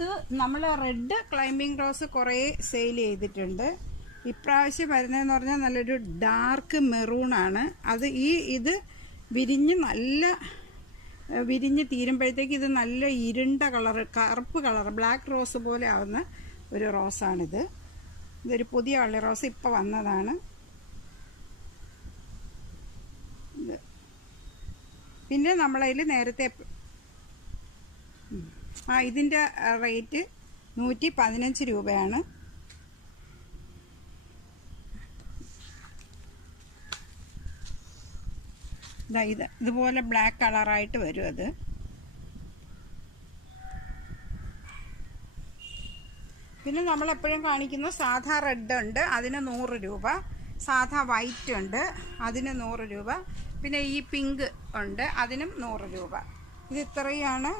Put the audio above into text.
ഇതിനകത്ത് നമ്മൾ red climbing rose കുറേ സെയിൽ ചെയ്തിട്ടുണ്ട്. ഇപ്രാവശ്യം വരുന്നതെന്ന് പറഞ്ഞാൽ നല്ലൊരു ഡാർക്ക് മെറൂണാണ്. അത് ഇത് വിരിഞ്ഞ് തീരുമ്പോഴത്തേക്ക് ഇത് നല്ല ഇരുണ്ട കളറ്, കറുപ്പ് കളറ്, ബ്ലാക്ക് റോസ് പോലെ ആവുന്ന ഒരു റോസാണിത്. ഇതൊരു പുതിയ വള്ളി റോസ് ഇപ്പോൾ വന്നതാണ്. പിന്നെ നമ്മളതിൽ നേരത്തെ ഇതിൻ്റെ റേറ്റ് 115 രൂപയാണ്. ഇതുപോലെ ബ്ലാക്ക് കളറായിട്ട് വരും അത്. പിന്നെ നമ്മളെപ്പോഴും കാണിക്കുന്ന സാധാ റെഡ് ഉണ്ട്, അതിന് 100 രൂപ. സാധാ വൈറ്റ് ഉണ്ട്, അതിന് 100 രൂപ. പിന്നെ ഈ പിങ്ക് ഉണ്ട്, അതിനും 100 രൂപ. ഇത് ഇത്രയാണ്